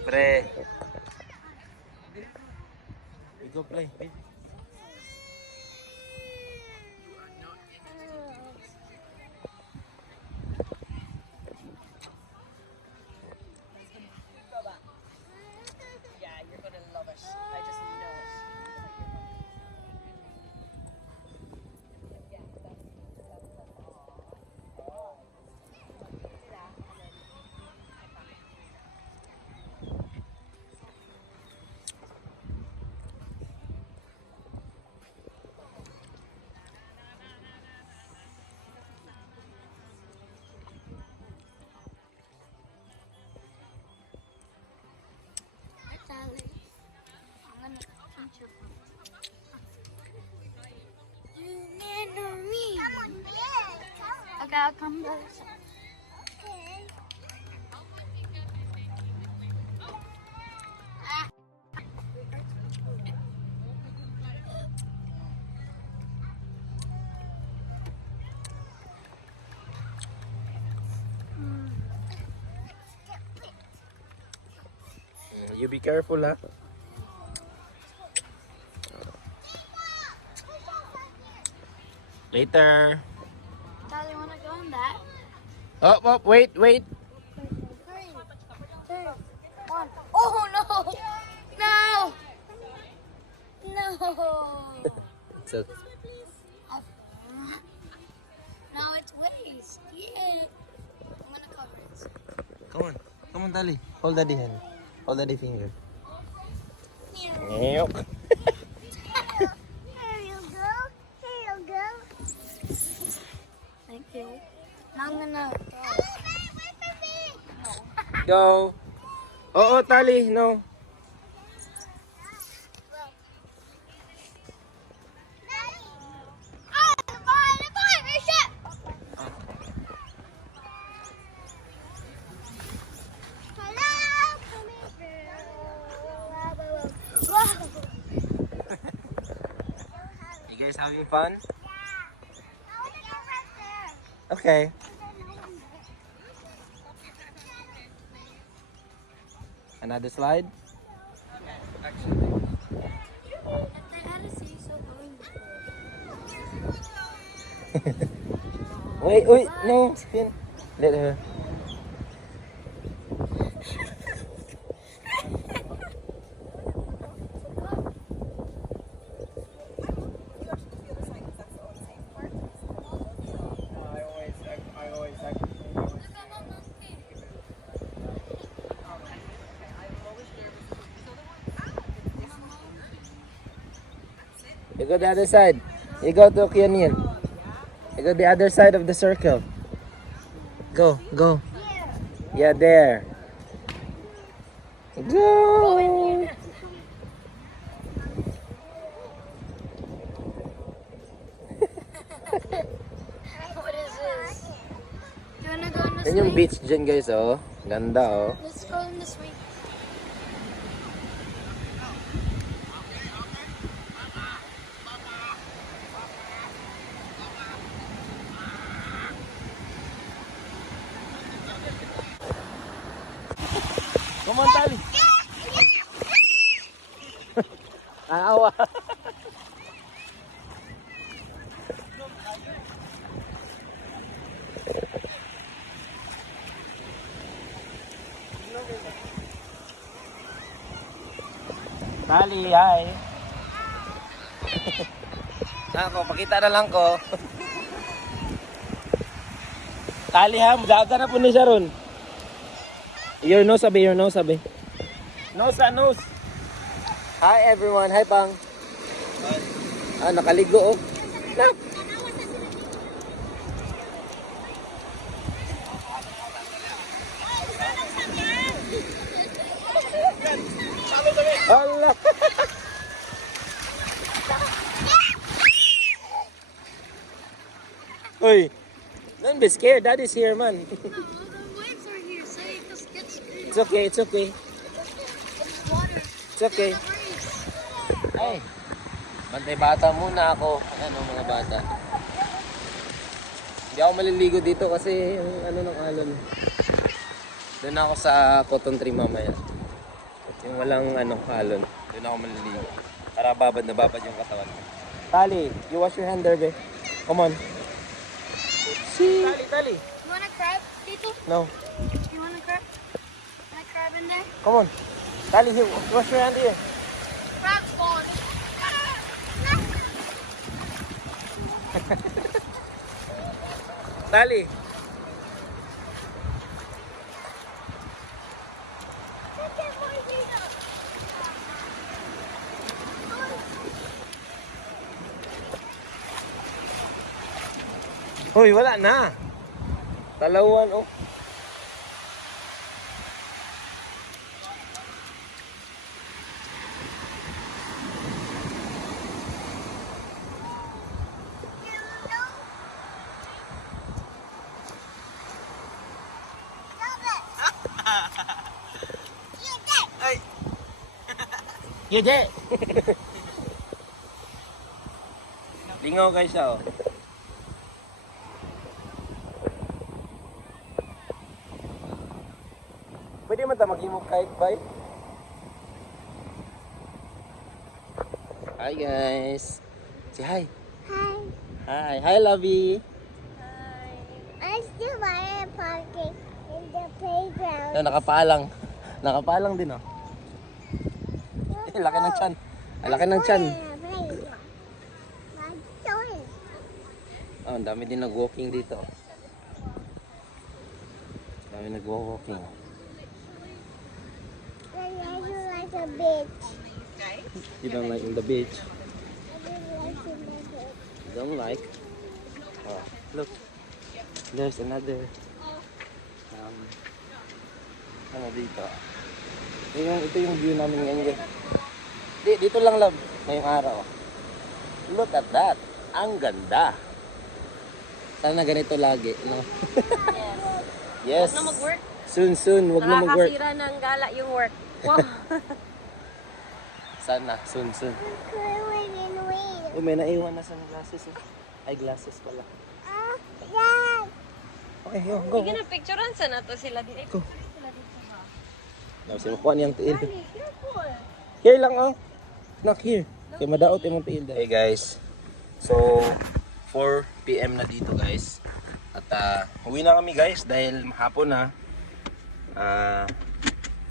Pre. Go play. Yeah, you're gonna love it. I just know it. Okay, I'll come back. You be careful, ha? Later. Daddy, wanna go in that? Up, wait. Three, two, one. Oh no! No! No! It's okay. No, it's waste. Yeah. I'm gonna cover it. Come on, Tali. Hold daddy hand. Hold daddy finger. Here. Nyok. Here you go. Here you go. Thank you. Now I'm gonna Go. Oh, Tali, no. You guys having fun? Okay. Another slide? Wait, no, spin. Let her. You go the other side. You go to Canyon. You go the other side of the circle. Go. Yeah, there. Go. What is this? Do you wanna go in this Yan yung way? beach dyan guys, oh. Ganda, oh. Let's go in this way. Come on, Tali. Aawa. Tali, hi. Ako, pakita na lang ko. Tali ha, daga na po ni Sharon. Your nose, sabi. Nose. Hi everyone, hi Pang. Hi. Nakaligo, oh. Nak. Allah. Uy, don't be scared. Daddy's here, man. The waves are here, so you just get screwed. It's okay. It's water. It's okay. Ay, bantay bata muna ako. Ano mga bata. Hindi ako maliligo dito kasi yung ano ng alon. Doon ako sa cotton tree mamaya. Yung walang halon. Doon ako maliligo. Para babad na babad yung katawan ko. Tali, you wash your hand there, be. Come on. Tali. You wanna crab, Tito? No. You wanna crab? Wanna crab in there? Come on. Tali, here, wash your hand here. Crab spawn. Tali. Hoy, wala na. Dalawan, oh. Ay. Yede. Lingaw guys siya, oh. Pwede man ta mag-imog kahit bay? Hi guys. Say hi. Hi. Hi. Hi, Lovey. I still want to parking in the playground. Ayun, nakapaalang. Nakapaalang din, oh. Laki ng tiyan. Laki ng tiyan. Oh, ang dami din nag-walking dito. Dami nag-walking. Like a beach. You don't like in the beach? I don't like in the beach. You don't like? Oh, look. There's another dito. Ito yung view namin ngayon, guys. Dito lang, love. Ngayong araw. Look at that. Ang ganda. Sana ganito lagi, no? Yes. Huwag na mag-work. Soon. Huwag na mag-work. Nakakasira ng gala yung work. Wow. Sana, soon. Curling in wind. Oh, may naiwan na sunglasses, eh. Ay, glasses pala. Dad. Okay, go. Sige na, picturean sa na to sila dito. Go. Tapos makuha niyang tiil. Mommy, careful. Here lang, oh. Knock here. Kaya madaot yung tiil. Hey guys. So, 4 PM na dito, guys. At uwi na kami, guys, dahil hapon na.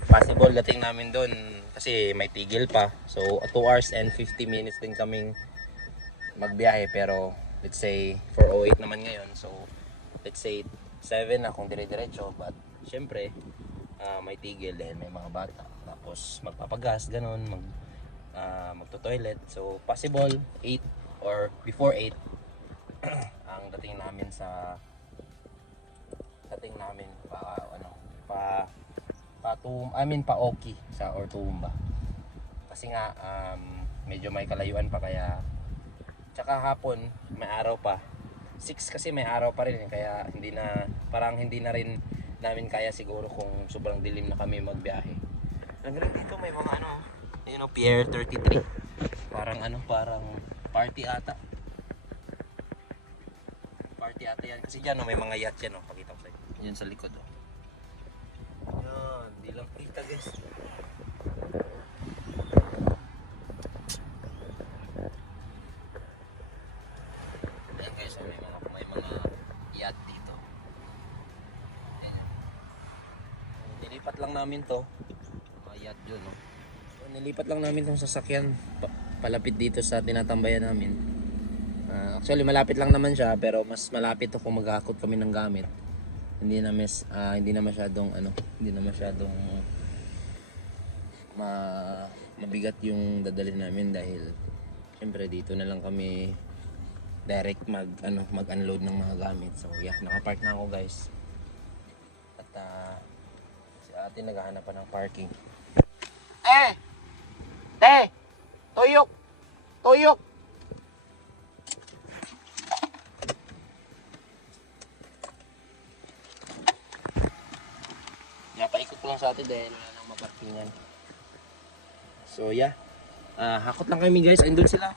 Possible dating namin doon kasi may tigil pa. So 2 hours and 50 minutes din kaming magbiyahe, pero let's say 4:08 naman ngayon. So let's say 7 na kung dire-diretso, but syempre may tigil din, may mga bata. Tapos magpapagas ganun, magto-toilet. So possible 8 or before 8 ang dating namin pa Oki sa or Tumba. Kasi nga medyo may kalayuan pa, kaya tsaka hapon may araw pa. 6 kasi may araw pa rin, kaya hindi na rin namin kaya siguro kung sobrang dilim na kami magbiyahe. Hanggang dito may mga Pier 33. Parang party ata. Party ata yan. Kasi dyan may mga yacht yan, pakita ko sa inyo. Yan sa likod, oh. Yan, di lang kita, guys. Ayan guys, may mga yacht dito. Ayan. Nilipat lang namin to. Mga yacht yun, no? Nilipat lang namin tong sasakyan palapit dito sa tinatambayan namin. Actually malapit lang naman siya, pero mas malapit to kung maghakot kami ng gamit. Hindi na masyadong mabigat yung dadalhin namin, dahil syempre dito na lang kami direct mag-unload ng mga gamit. So yeah, naka-park na ako, guys. At si ate naghahanap pa ng parking. Tuyok! Paikot ko lang sa atin dahil wala nang maparkingan. So yeah, hakot lang kami, guys. Andun sila.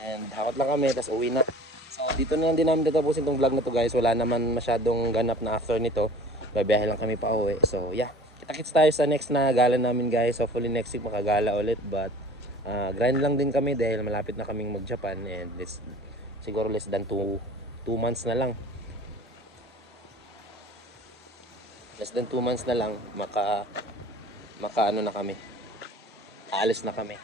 And hakot lang kami, tapos uwi na. So dito na lang din namin tatapusin tong vlog na to, guys. Wala naman masyadong ganap na after nito. Babiyahe lang kami pa uwi. So yeah, kita-kits tayo sa next na gala namin guys. Hopefully next week makagala ulit. But grind lang din kami dahil malapit na kaming mag-Japan. And siguro less than 2 months na lang. Less than 2 months na lang maka ano na kami. Aalis na kami.